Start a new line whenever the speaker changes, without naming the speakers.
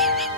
Thank you.